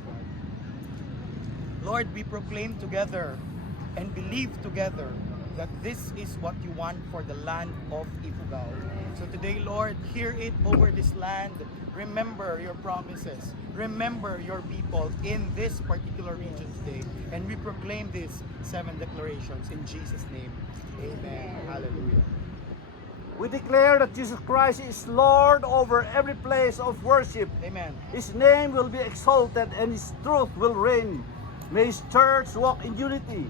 God. Lord, we proclaim together and believe together that this is what you want for the land of Ifugao. So today, Lord, hear it over this land. Remember your promises. Remember your people in this particular region today. And we proclaim these 7 declarations in Jesus' name. Amen. Hallelujah. We declare that Jesus Christ is Lord over every place of worship. Amen. His name will be exalted and His truth will reign. May His church walk in unity,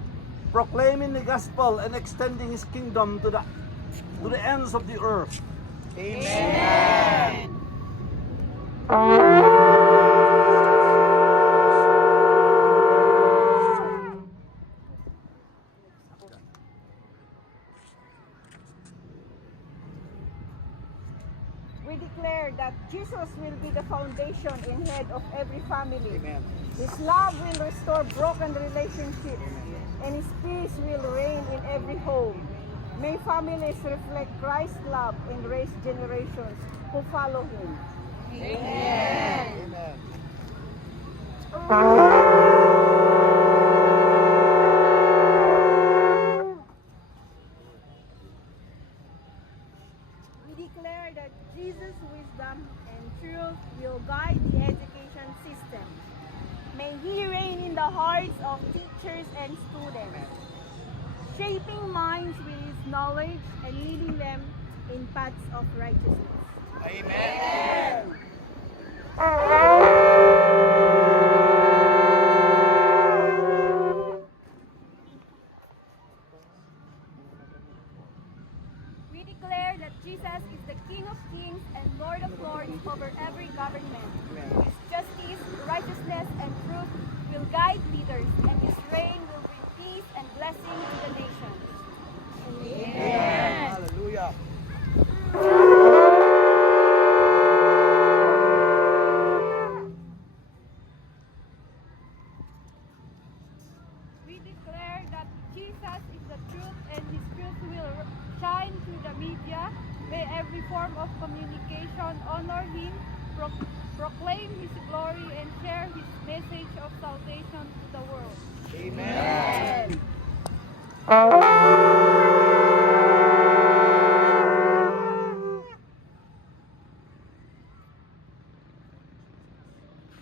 proclaiming the gospel and extending His kingdom to the ends of the earth. Amen. We declare that Jesus will be the foundation and head of every family. Amen. His love will restore broken relationships, and His peace will reign in every home. May families reflect Christ's love and raise generations who follow Him. Amen. Amen. We declare that Jesus' wisdom and truth will guide the education system. May He reign in the hearts of teachers and students, shaping minds with His knowledge and leading them in paths of righteousness. Amen. We declare that Jesus is the King of kings and Lord of lords over every government. His justice, righteousness, and truth will guide leaders, and His reign will bring peace and blessing to the nations. Amen. Hallelujah. We declare that Jesus is the truth, and His truth will shine through the media. May every form of communication honor Him, proclaim His glory, and share His message of salvation to the world. Amen.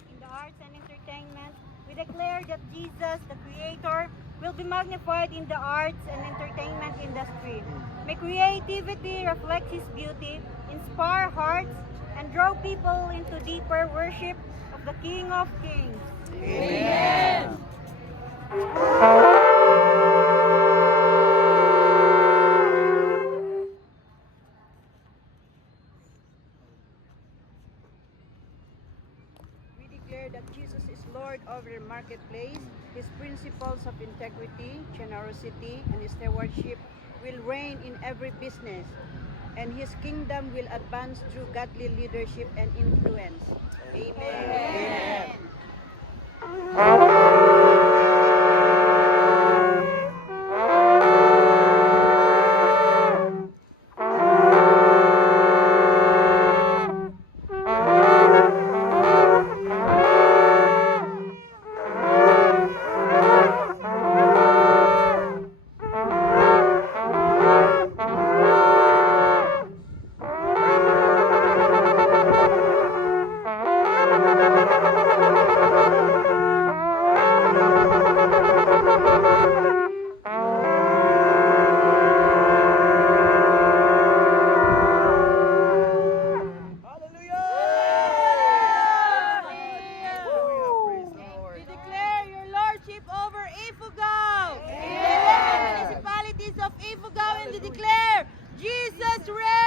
In the arts and entertainment, we declare that Jesus, the Creator, will be magnified in the arts and entertainment industry. May creativity reflect His beauty, inspire hearts, and draw people into deeper worship of the King of Kings. Amen. We declare that Jesus is Lord over the marketplace. His principles of integrity, generosity, and stewardship will reign in every business, and His kingdom will advance through godly leadership and influence. Amen. We declare your lordship over Ifugao. We elect the municipalities of Ifugao and we declare Jesus reigns.